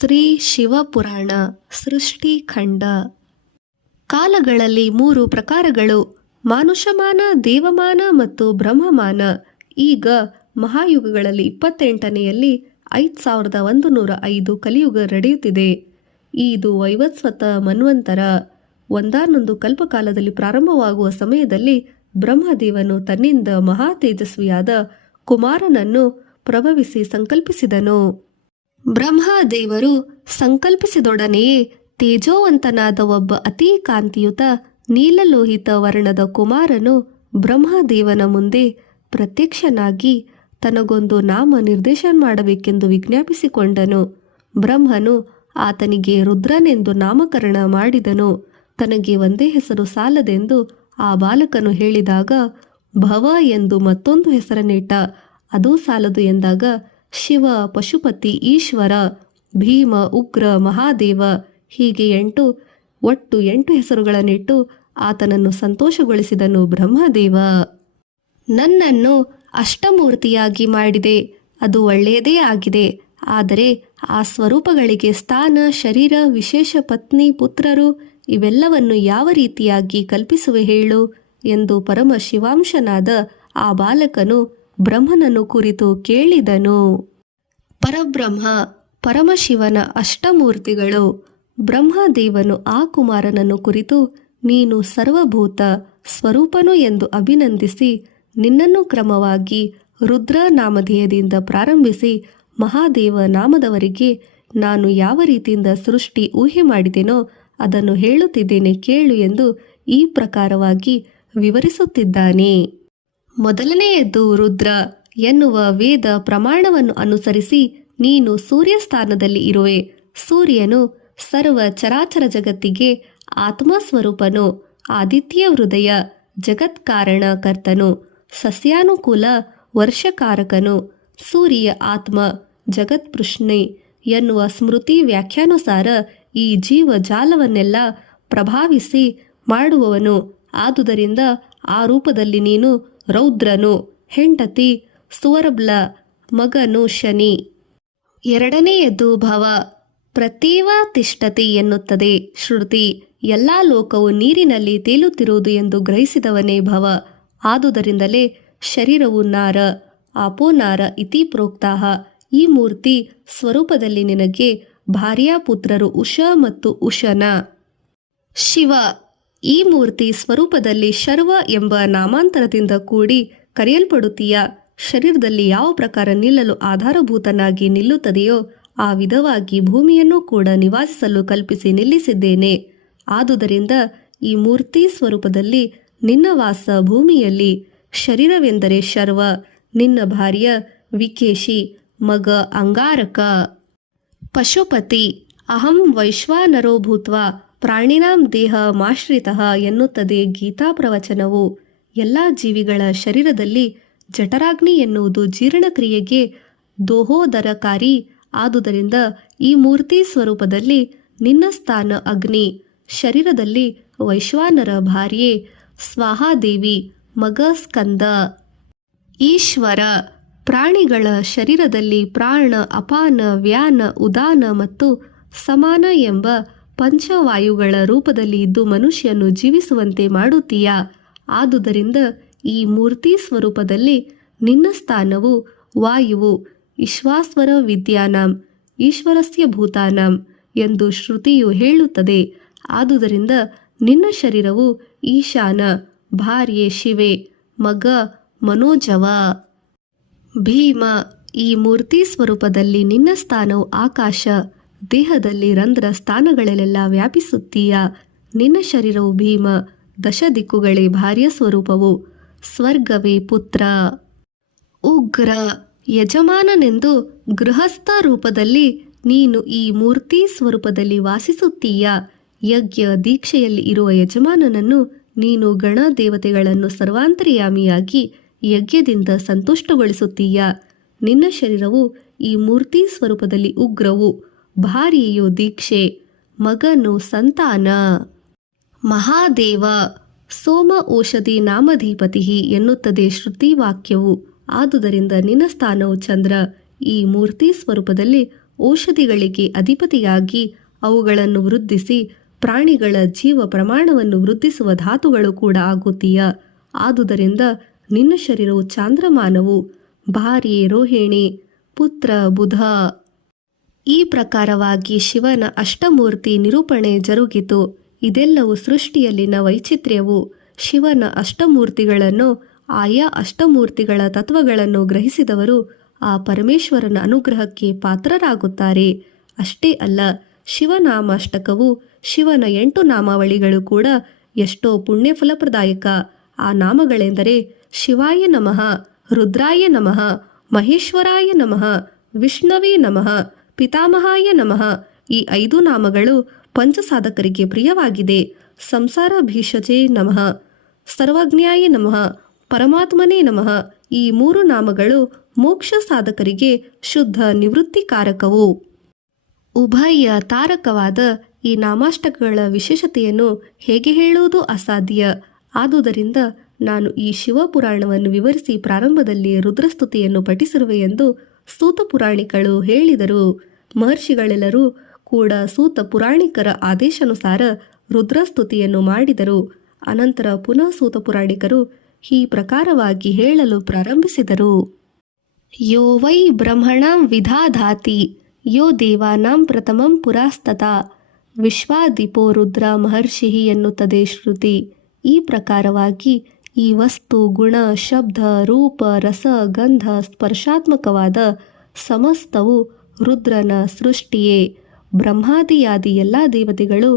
ಶ್ರೀ ಶಿವಪುರಾಣ ಸೃಷ್ಟಿಖಂಡ. ಕಾಲಗಳಲ್ಲಿ 3 ಪ್ರಕಾರಗಳು: ಮಾನುಷಮಾನ, ದೇವಮಾನ ಮತ್ತು ಬ್ರಹ್ಮಮಾನ. ಈಗ ಮಹಾಯುಗಗಳಲ್ಲಿ 28ನೆಯಲ್ಲಿ 5105 ಕಲಿಯುಗ ನಡೆಯುತ್ತಿದೆ. ಇದು ವೈವಸ್ವತ ಮನ್ವಂತರ. ಒಂದಾನೊಂದು ಕಲ್ಪಕಾಲದಲ್ಲಿ ಪ್ರಾರಂಭವಾಗುವ ಸಮಯದಲ್ಲಿ ಬ್ರಹ್ಮದೇವನು ತನ್ನಿಂದ ಮಹಾ ತೇಜಸ್ವಿಯಾದ ಕುಮಾರನನ್ನು ಪ್ರಭವಿಸಿ ಸಂಕಲ್ಪಿಸಿದನು. ಬ್ರಹ್ಮದೇವರು ಸಂಕಲ್ಪಿಸಿದೊಡನೆಯೇ ತೇಜೋವಂತನಾದ ಒಬ್ಬ ಅತೀ ಕಾಂತಿಯುತ ನೀಲಲೋಹಿತ ವರ್ಣದ ಕುಮಾರನು ಬ್ರಹ್ಮದೇವನ ಮುಂದೆ ಪ್ರತ್ಯಕ್ಷನಾಗಿ ತನಗೊಂದು ನಾಮ ನಿರ್ದೇಶನ ಮಾಡಬೇಕೆಂದು ವಿಜ್ಞಾಪಿಸಿಕೊಂಡನು. ಬ್ರಹ್ಮನು ಆತನಿಗೆ ರುದ್ರನೆಂದು ನಾಮಕರಣ ಮಾಡಿದನು. ತನಗೆ ಒಂದೇ ಹೆಸರು ಸಾಲದೆಂದು ಆ ಬಾಲಕನು ಹೇಳಿದಾಗ ಭವ ಎಂದು ಮತ್ತೊಂದು ಹೆಸರನ್ನಿಟ್ಟ. ಅದೂ ಸಾಲದು ಎಂದಾಗ ಶಿವ, ಪಶುಪತಿ, ಈಶ್ವರ, ಭೀಮ, ಉಗ್ರ, ಮಹಾದೇವ ಹೀಗೆ ಒಟ್ಟು 8 ಹೆಸರುಗಳನ್ನಿಟ್ಟು ಆತನನ್ನು ಸಂತೋಷಗೊಳಿಸಿದನು. ಬ್ರಹ್ಮದೇವ ನನ್ನನ್ನು ಅಷ್ಟಮೂರ್ತಿಯಾಗಿ ಮಾಡಿದೆ, ಅದು ಒಳ್ಳೆಯದೇ ಆಗಿದೆ. ಆದರೆ ಆ ಸ್ವರೂಪಗಳಿಗೆ ಸ್ಥಾನ, ಶರೀರ, ವಿಶೇಷ ಪತ್ನಿ, ಪುತ್ರರು ಇವೆಲ್ಲವನ್ನು ಯಾವ ರೀತಿಯಾಗಿ ಕಲ್ಪಿಸುವೆ ಹೇಳು ಎಂದು ಪರಮ ಶಿವಾಂಶನಾದ ಆ ಬಾಲಕನು ಬ್ರಹ್ಮನನ್ನು ಕುರಿತು ಕೇಳಿದನು. ಪರಬ್ರಹ್ಮ ಪರಮಶಿವನ ಅಷ್ಟಮೂರ್ತಿಗಳು. ಬ್ರಹ್ಮದೇವನು ಆ ಕುಮಾರನನ್ನು ಕುರಿತು ನೀನು ಸರ್ವಭೂತ ಸ್ವರೂಪನು ಎಂದು ಅಭಿನಂದಿಸಿ ನಿನ್ನನ್ನು ಕ್ರಮವಾಗಿ ರುದ್ರ ನಾಮಧೇಯದಿಂದ ಪ್ರಾರಂಭಿಸಿ ಮಹಾದೇವ ನಾಮದವರೆಗೆ ನಾನು ಯಾವ ರೀತಿಯಿಂದ ಸೃಷ್ಟಿ ಊಹೆ ಮಾಡಿದೆನೋ ಅದನ್ನು ಹೇಳುತ್ತಿದ್ದೇನೆ ಕೇಳು ಎಂದು ಈ ಪ್ರಕಾರವಾಗಿ ವಿವರಿಸುತ್ತಿದ್ದಾನೆ. ಮೊದಲನೆಯದ್ದು ರುದ್ರ ಎನ್ನುವ ವೇದ ಪ್ರಮಾಣವನ್ನು ಅನುಸರಿಸಿ ನೀನು ಸೂರ್ಯ ಸ್ಥಾನದಲ್ಲಿ ಇರುವೆ. ಸೂರ್ಯನು ಸರ್ವ ಚರಾಚರ ಜಗತ್ತಿಗೆ ಆತ್ಮಸ್ವರೂಪನು, ಆದಿತ್ಯ ಹೃದಯ, ಜಗತ್ಕಾರಣ ಕರ್ತನು, ಸಸ್ಯಾನುಕೂಲ ವರ್ಷಕಾರಕನು. ಸೂರ್ಯ ಆತ್ಮ ಜಗತ್ಪೃಷ್ಣೆ ಎನ್ನುವ ಸ್ಮೃತಿ ವ್ಯಾಖ್ಯಾನುಸಾರ ಈ ಜೀವಜಾಲವನ್ನೆಲ್ಲ ಪ್ರಭಾವಿಸಿ ಮಾಡುವವನು. ಆದುದರಿಂದ ಆ ರೂಪದಲ್ಲಿ ನೀನು ರೌದ್ರನು, ಹೆಂಡತಿ ಸುವರ್ಬ್ಲ, ಮಗನು ಶನಿ. ಎರಡನೆಯದು ಭವ. ಪ್ರತೀವ ತಿಷ್ಠತಿ ಎನ್ನುತ್ತದೆ ಶ್ರುತಿ. ಎಲ್ಲ ಲೋಕವು ನೀರಿನಲ್ಲಿ ತೇಲುತ್ತಿರುವುದು ಎಂದು ಗ್ರಹಿಸಿದವನೇ ಭವ. ಆದುದರಿಂದಲೇ ಶರೀರವು ನಾರ, ಆಪೋನಾರ ಇತಿ ಪ್ರೋಕ್ತಾಹ. ಈ ಮೂರ್ತಿ ಸ್ವರೂಪದಲ್ಲಿ ನಿನಗೆ ಭಾರ್ಯಾಪುತ್ರರು ಉಷ ಮತ್ತು ಉಶನ. ಶಿವ ಈ ಮೂರ್ತಿ ಸ್ವರೂಪದಲ್ಲಿ ಶರ್ವ ಎಂಬ ನಾಮಾಂತರದಿಂದ ಕೂಡಿ ಕರೆಯಲ್ಪಡುತ್ತೀಯ. ಶರೀರದಲ್ಲಿ ಯಾವ ಪ್ರಕಾರ ನಿಲ್ಲಲು ಆಧಾರಭೂತನಾಗಿ ನಿಲ್ಲುತ್ತದೆಯೋ ಆ ವಿಧವಾಗಿ ಭೂಮಿಯನ್ನು ಕೂಡ ನಿವಾಸಿಸಲು ಕಲ್ಪಿಸಿ ನಿಲ್ಲಿಸಿದ್ದೇನೆ. ಆದುದರಿಂದ ಈ ಮೂರ್ತಿ ಸ್ವರೂಪದಲ್ಲಿ ನಿನ್ನ ವಾಸ ಭೂಮಿಯಲ್ಲಿ. ಶರೀರವೆಂದರೆ ಶರ್ವ, ನಿನ್ನ ಭಾರ್ಯ ವಿಕೇಶಿ, ಮಗ ಅಂಗಾರಕ. ಪಶುಪತಿ ಅಹಂ ವೈಶ್ವಾನರೋ ಭೂತ್ವಾ ಪ್ರಾಣಿನಾಂ ದೇಹ ಮಾಶ್ರಿತಃ ಎನ್ನುತ್ತದೆ ಗೀತಾ ಪ್ರವಚನವು. ಎಲ್ಲ ಜೀವಿಗಳ ಶರೀರದಲ್ಲಿ ಜಠರಾಗ್ನಿ ಎನ್ನುವುದು ಜೀರ್ಣಕ್ರಿಯೆಗೆ ದೋಹೋದರಕಾರಿ. ಆದುದರಿಂದ ಈ ಮೂರ್ತಿ ಸ್ವರೂಪದಲ್ಲಿ ನಿನ್ನ ಸ್ಥಾನ ಅಗ್ನಿ. ಶರೀರದಲ್ಲಿ ವೈಶ್ವಾನರ ಭಾರ್ಯೆ ಸ್ವಾಹಾದೇವಿ, ಮಗ ಸ್ಕಂದ. ಈಶ್ವರ ಪ್ರಾಣಿಗಳ ಶರೀರದಲ್ಲಿ ಪ್ರಾಣ, ಅಪಾನ, ವ್ಯಾನ, ಉದಾನ ಮತ್ತು ಸಮಾನ ಎಂಬ ಪಂಚವಾಯುಗಳ ರೂಪದಲ್ಲಿ ಇದ್ದು ಮನುಷ್ಯನು ಜೀವಿಸುವಂತೆ ಮಾಡುತ್ತೀಯ. ಆದುದರಿಂದ ಈ ಮೂರ್ತಿ ಸ್ವರೂಪದಲ್ಲಿ ನಿನ್ನ ಸ್ಥಾನವು ವಾಯುವು. ಈಶ್ವಾಸ್ವರ ವಿದ್ಯಾನಾಂ ಈಶ್ವರಸ್ಯ ಭೂತಾನಾಂ ಎಂದು ಶ್ರುತಿಯು ಹೇಳುತ್ತದೆ. ಆದುದರಿಂದ ನಿನ್ನ ಶರೀರವು ಈಶಾನ, ಭಾರ್ಯೆ ಶಿವೆ, ಮಗ ಮನೋಜವ. ಭೀಮ ಈ ಮೂರ್ತಿ ಸ್ವರೂಪದಲ್ಲಿ ನಿನ್ನ ಸ್ಥಾನವು ಆಕಾಶ. ದೇಹದಲ್ಲಿ ರಂಧ್ರ ಸ್ಥಾನಗಳಲ್ಲೆಲ್ಲ ವ್ಯಾಪಿಸುತ್ತೀಯ. ನಿನ್ನ ಶರೀರವು ಭೀಮ. 10 ದಿಕ್ಕುಗಳೇ ಭಾರ್ಯ ಸ್ವರೂಪವು. ಸ್ವರ್ಗವೇ ಪುತ್ರ. ಉಗ್ರ ಯಜಮಾನನೆಂದು ಗೃಹಸ್ಥ ರೂಪದಲ್ಲಿ ನೀನು ಈ ಮೂರ್ತಿ ಸ್ವರೂಪದಲ್ಲಿ ವಾಸಿಸುತ್ತೀಯ. ಯಜ್ಞ ದೀಕ್ಷೆಯಲ್ಲಿ ಇರುವ ಯಜಮಾನನನ್ನು ನೀನು ಗಣ ದೇವತೆಗಳನ್ನು ಸರ್ವಾಂತರ್ಯಾಮಿಯಾಗಿ ಯಜ್ಞದಿಂದ ಸಂತುಷ್ಟಗೊಳಿಸುತ್ತೀಯ. ನಿನ್ನ ಶರೀರವು ಈ ಮೂರ್ತಿ ಸ್ವರೂಪದಲ್ಲಿ ಉಗ್ರವು. ಭಾರ್ಯೆಯು ದೀಕ್ಷೆ, ಮಗನು ಸಂತಾನ. ಮಹಾದೇವ ಸೋಮ ಔಷಧಿ ನಾಮಧೀಪತಿ ಎನ್ನುತ್ತದೆ ಶ್ರುತಿ ವಾಕ್ಯವು. ಆದುದರಿಂದ ನಿನ್ನ ಸ್ಥಾನವು ಚಂದ್ರ. ಈ ಮೂರ್ತಿ ಸ್ವರೂಪದಲ್ಲಿ ಔಷಧಿಗಳಿಗೆ ಅಧಿಪತಿಯಾಗಿ ಅವುಗಳನ್ನು ವೃದ್ಧಿಸಿ ಪ್ರಾಣಿಗಳ ಜೀವ ಪ್ರಮಾಣವನ್ನು ವೃದ್ಧಿಸುವ ಧಾತುಗಳು ಕೂಡ ಆಗುತ್ತೀಯ. ಆದುದರಿಂದ ನಿನ್ನ ಶರೀರವು ಚಾಂದ್ರಮಾನವು, ಭಾರ್ಯೆ ರೋಹಿಣಿ, ಪುತ್ರ ಬುಧ. ಈ ಪ್ರಕಾರವಾಗಿ ಶಿವನ ಅಷ್ಟಮೂರ್ತಿ ನಿರೂಪಣೆ ಜರುಗಿತು. ಇದೆಲ್ಲವೂ ಸೃಷ್ಟಿಯಲ್ಲಿನ ವೈಚಿತ್ರ್ಯವು. ಶಿವನ ಅಷ್ಟಮೂರ್ತಿಗಳನ್ನು, ಆಯಾ ಅಷ್ಟಮೂರ್ತಿಗಳ ತತ್ವಗಳನ್ನು ಗ್ರಹಿಸಿದವರು ಆ ಪರಮೇಶ್ವರನ ಅನುಗ್ರಹಕ್ಕೆ ಪಾತ್ರರಾಗುತ್ತಾರೆ. ಅಷ್ಟೇ ಅಲ್ಲ, ಶಿವನಾಮಾಷ್ಟಕವು, ಶಿವನ 8 ನಾಮಾವಳಿಗಳು ಕೂಡ ಎಷ್ಟೋ ಪುಣ್ಯ ಫಲಪ್ರದಾಯಕ. ಆ ನಾಮಗಳೆಂದರೆ ಶಿವಾಯ ನಮಃ, ರುದ್ರಾಯ ನಮಃ, ಮಹೇಶ್ವರಾಯ ನಮಃ, ವಿಷ್ಣವೇ ನಮಃ, ಪಿತಾಮಹಾಯ ನಮಃ. ಈ 5 ನಾಮಗಳು ಪಂಚಸಾಧಕರಿಗೆ ಪ್ರಿಯವಾಗಿದೆ. ಸಂಸಾರ ಭೀಷಜೇ ನಮಃ, ಸರ್ವಜ್ಞಾಯ ನಮಃ, ಪರಮಾತ್ಮನೇ ನಮಃ. ಈ 3 ನಾಮಗಳು ಮೋಕ್ಷ ಸಾಧಕರಿಗೆ ಶುದ್ಧ ನಿವೃತ್ತಿಕಾರಕವು. ಉಭಯ ತಾರಕವಾದ ಈ ನಾಮಾಷ್ಟಕಗಳ ವಿಶೇಷತೆಯನ್ನು ಹೇಗೆ ಹೇಳುವುದು ಅಸಾಧ್ಯ. ಆದುದರಿಂದ ನಾನು ಈ ಶಿವಪುರಾಣವನ್ನು ವಿವರಿಸಿ ಪ್ರಾರಂಭದಲ್ಲಿ ರುದ್ರಸ್ತುತಿಯನ್ನು ಪಠಿಸಿರುವೆ ಎಂದು ಸೂತ ಪುರಾಣಿಕರು ಹೇಳಿದರು. ಮಹರ್ಷಿಗಳೆಲ್ಲರೂ ಕೂಡ ಸೂತ ಪುರಾಣಿಕರ ಆದೇಶಾನುಸಾರ ರುದ್ರಸ್ತುತಿಯನ್ನು ಮಾಡಿದರು. ಅನಂತರ ಪುನಃ ಸೂತ ಪುರಾಣಿಕರು ಈ ಪ್ರಕಾರವಾಗಿ ಹೇಳಲು ಪ್ರಾರಂಭಿಸಿದರು. ಯೋ ವೈ ಬ್ರಹ್ಮಣಾಂ ವಿಧಾಧಾತಿ, ಯೋ ದೇವಾನಾಂ ಪ್ರಥಮಂ ಪುರಾಸ್ತತಾ, ವಿಶ್ವಾದಿಪೋ ರುದ್ರ ಮಹರ್ಷಿ ಎನ್ನುತ್ತದೆ ಶ್ರುತಿ. ಈ ಪ್ರಕಾರವಾಗಿ ಈ ವಸ್ತು, ಗುಣ, ಶಬ್ದ, ರೂಪ, ರಸ, ಗಂಧ, ಸ್ಪರ್ಶಾತ್ಮಕವಾದ ಸಮಸ್ತವು ರುದ್ರನ ಸೃಷ್ಟಿಯೇ. ಬ್ರಹ್ಮಾದಿಯಾದಿ ಎಲ್ಲ ದೇವತೆಗಳು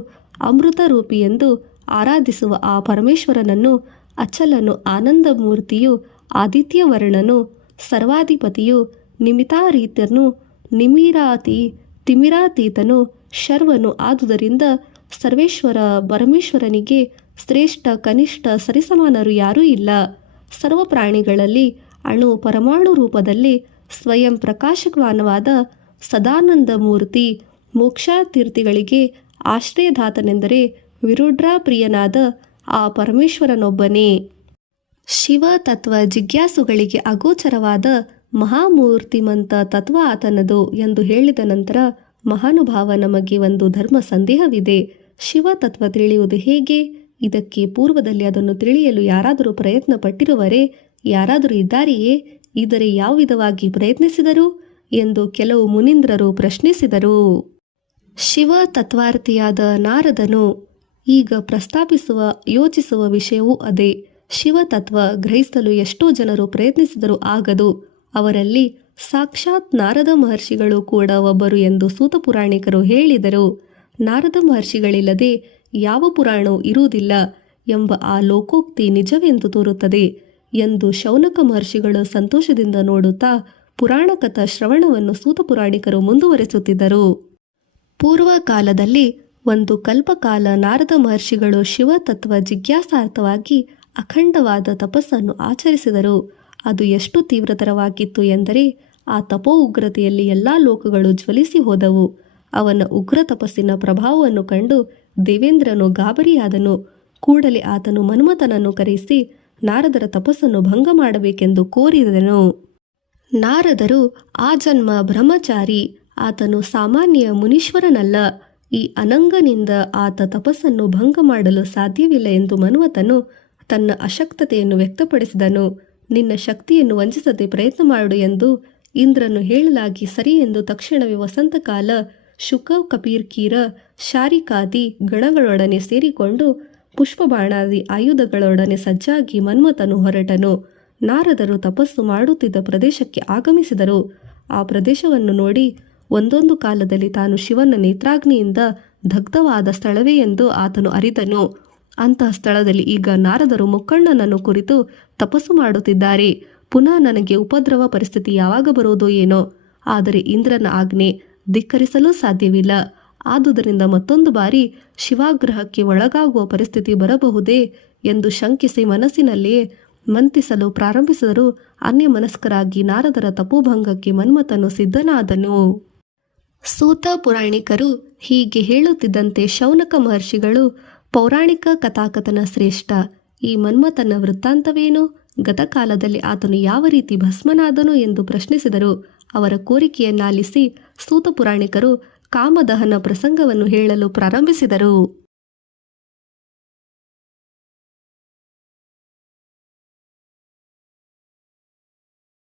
ಅಮೃತ ರೂಪಿ ಎಂದು ಆರಾಧಿಸುವ ಆ ಪರಮೇಶ್ವರನನ್ನು ಅಚಲನು, ಆನಂದಮೂರ್ತಿಯು, ಆದಿತ್ಯವರ್ಣನು, ಸರ್ವಾಧಿಪತಿಯು, ನಿಮಿತಾತೀತನು, ತಿಮಿರಾತೀತನು, ಶರ್ವನು. ಆದುದರಿಂದ ಸರ್ವೇಶ್ವರ ಪರಮೇಶ್ವರನಿಗೆ ಶ್ರೇಷ್ಠ ಕನಿಷ್ಠ ಸರಿಸಮಾನರು ಯಾರೂ ಇಲ್ಲ. ಸರ್ವ ಪ್ರಾಣಿಗಳಲ್ಲಿ ಅಣು ಪರಮಾಣು ರೂಪದಲ್ಲಿ ಸ್ವಯಂ ಪ್ರಕಾಶಮಾನವಾದ ಸದಾನಂದ ಮೂರ್ತಿ ಮೋಕ್ಷಾತೀರ್ಥಿಗಳಿಗೆ ಆಶ್ರಯದಾತನೆಂದರೆ ವಿರುಡ್ರಾಪ್ರಿಯನಾದ ಆ ಪರಮೇಶ್ವರನೊಬ್ಬನೇ. ಶಿವ ತತ್ವ ಜಿಜ್ಞಾಸುಗಳಿಗೆ ಅಗೋಚರವಾದ ಮಹಾಮೂರ್ತಿಮಂತ ತತ್ವ ಆತನದು ಎಂದು ಹೇಳಿದ ನಂತರ, ಮಹಾನುಭಾವ, ನಮಗೆ ಒಂದು ಧರ್ಮ ಸಂದೇಹವಿದೆ. ಶಿವ ತತ್ವ ತಿಳಿಯುವುದು ಹೇಗೆ? ಇದಕ್ಕೆ ಪೂರ್ವದಲ್ಲಿ ಅದನ್ನು ತಿಳಿಯಲು ಯಾರಾದರೂ ಪ್ರಯತ್ನ ಪಟ್ಟಿರುವರೇ? ಯಾರಾದರೂ ಇದ್ದಾರೆಯೇ? ಇದರೆ ಯಾವ ವಿಧವಾಗಿ ಪ್ರಯತ್ನಿಸಿದರು ಎಂದು ಕೆಲವು ಮುನೀಂದ್ರರು ಪ್ರಶ್ನಿಸಿದರು. ಶಿವ ತತ್ವಾರ್ಥಿಯಾದ ನಾರದನು ಈಗ ಯೋಚಿಸುವ ವಿಷಯವೂ ಅದೇ. ಶಿವ ತತ್ವ ಗ್ರಹಿಸಲು ಎಷ್ಟೋ ಜನರು ಪ್ರಯತ್ನಿಸಿದರೂ ಆಗದು. ಅವರಲ್ಲಿ ಸಾಕ್ಷಾತ್ ನಾರದ ಮಹರ್ಷಿಗಳು ಕೂಡ ಒಬ್ಬರು ಎಂದು ಸೂತ ಪುರಾಣಿಕರು ಹೇಳಿದರು. ನಾರದ ಮಹರ್ಷಿಗಳಿಲ್ಲದೆ ಯಾವ ಪುರಾಣವೂ ಇರುವುದಿಲ್ಲ ಎಂಬ ಆ ಲೋಕೋಕ್ತಿ ನಿಜವೆಂದು ತೋರುತ್ತದೆ ಎಂದು ಶೌನಕ ಮಹರ್ಷಿಗಳು ಸಂತೋಷದಿಂದ ನೋಡುತ್ತಾ ಪುರಾಣ ಕಥಾ ಶ್ರವಣವನ್ನು ಸೂತ ಪುರಾಣಿಕರು ಮುಂದುವರೆಸುತ್ತಿದ್ದರು. ಪೂರ್ವ ಕಾಲದಲ್ಲಿ ಒಂದು ಕಲ್ಪಕಾಲ ನಾರದ ಮಹರ್ಷಿಗಳು ಶಿವ ತತ್ವ ಜಿಜ್ಞಾಸಾರ್ಥವಾಗಿ ಅಖಂಡವಾದ ತಪಸ್ಸನ್ನು ಆಚರಿಸಿದರು. ಅದು ಎಷ್ಟು ತೀವ್ರತರವಾಗಿತ್ತು ಎಂದರೆ ಆ ತಪೋ ಉಗ್ರತೆಯಲ್ಲಿ ಎಲ್ಲ ಲೋಕಗಳು ಜ್ವಲಿಸಿ ಹೋದವು. ಅವನ ಉಗ್ರ ತಪಸ್ಸಿನ ಪ್ರಭಾವವನ್ನು ಕಂಡು ದೇವೇಂದ್ರನು ಗಾಬರಿಯಾದನು. ಕೂಡಲೇ ಆತನು ಮನ್ಮಥನನ್ನು ಕರೆಸಿ ನಾರದರ ತಪಸ್ಸನ್ನು ಭಂಗ ಮಾಡಬೇಕೆಂದು ಕೋರಿದನು. ನಾರದರು ಆ ಜನ್ಮ ಬ್ರಹ್ಮಚಾರಿ, ಆತನು ಸಾಮಾನ್ಯ ಮುನೀಶ್ವರನಲ್ಲ. ಈ ಅನಂಗನಿಂದ ಆತ ತಪಸ್ಸನ್ನು ಭಂಗ ಮಾಡಲು ಸಾಧ್ಯವಿಲ್ಲ ಎಂದು ಮನ್ಮಥನು ತನ್ನ ಅಶಕ್ತತೆಯನ್ನು ವ್ಯಕ್ತಪಡಿಸಿದನು. ನಿನ್ನ ಶಕ್ತಿಯನ್ನು ವಂಚಿಸದೆ ಪ್ರಯತ್ನ ಮಾಡು ಎಂದು ಇಂದ್ರನು ಹೇಳಲಾಗಿ ಸರಿ ಎಂದು ತಕ್ಷಣವೇ ವಸಂತಕಾಲ ಶುಕ, ಕಪೀರ್ಕೀರ, ಶಾರಿಕಾದಿ ಗಣಗಳೊಡನೆ ಸೇರಿಕೊಂಡು ಪುಷ್ಪಬಾಣಾದಿ ಆಯುಧಗಳೊಡನೆ ಸಜ್ಜಾಗಿ ಮನ್ಮಥನು ಹೊರಟನು. ನಾರದರು ತಪಸ್ಸು ಮಾಡುತ್ತಿದ್ದ ಪ್ರದೇಶಕ್ಕೆ ಆಗಮಿಸಿದರು. ಆ ಪ್ರದೇಶವನ್ನು ನೋಡಿ ಒಂದೊಂದು ಕಾಲದಲ್ಲಿ ತಾನು ಶಿವನ ನೇತ್ರಾಗ್ನಿಯಿಂದ ದಗ್ಧವಾದ ಸ್ಥಳವೇ ಎಂದು ಆತನು ಅರಿತನು. ಅಂತಹ ಸ್ಥಳದಲ್ಲಿ ಈಗ ನಾರದರು ಮುಕ್ಕಣ್ಣನನ್ನು ಕುರಿತು ತಪಸ್ಸು ಮಾಡುತ್ತಿದ್ದಾರೆ. ಪುನಃ ನನಗೆ ಉಪದ್ರವ ಪರಿಸ್ಥಿತಿ ಯಾವಾಗ ಬರುವುದೋ ಏನೋ. ಆದರೆ ಇಂದ್ರನ ಆಜ್ಞೆ ಧಿಕ್ಕರಿಸಲು ಸಾಧ್ಯವಿಲ್ಲ. ಆದುದರಿಂದ ಮತ್ತೊಂದು ಬಾರಿ ಶಿವಾಗ್ರಹಕ್ಕೆ ಒಳಗಾಗುವ ಪರಿಸ್ಥಿತಿ ಬರಬಹುದೇ ಎಂದು ಶಂಕಿಸಿ ಮನಸ್ಸಿನಲ್ಲಿಯೇ ಮಂತಿಸಲು ಪ್ರಾರಂಭಿಸಿದರು. ಅನ್ಯಮನಸ್ಕರಾಗಿ ನಾರದರ ತಪೋಭಂಗಕ್ಕೆ ಮನ್ಮಥನು ಸಿದ್ಧನಾದನು. ಸೂತ ಪುರಾಣಿಕರು ಹೀಗೆ ಹೇಳುತ್ತಿದ್ದಂತೆ ಶೌನಕ ಮಹರ್ಷಿಗಳು ಪೌರಾಣಿಕ ಕಥಾಕಥನ ಶ್ರೇಷ್ಠ. ಈ ಮನ್ಮಥನ ವೃತ್ತಾಂತವೇನು? ಗತಕಾಲದಲ್ಲಿ ಆತನು ಯಾವ ರೀತಿ ಭಸ್ಮನಾದನು ಎಂದು ಪ್ರಶ್ನಿಸಿದರು. ಅವರ ಕೋರಿಕೆಯನ್ನಾಲಿಸಿ ಸೂತ ಪುರಾಣಿಕರು ಕಾಮದಹನ ಪ್ರಸಂಗವನ್ನು ಹೇಳಲು ಪ್ರಾರಂಭಿಸಿದರು.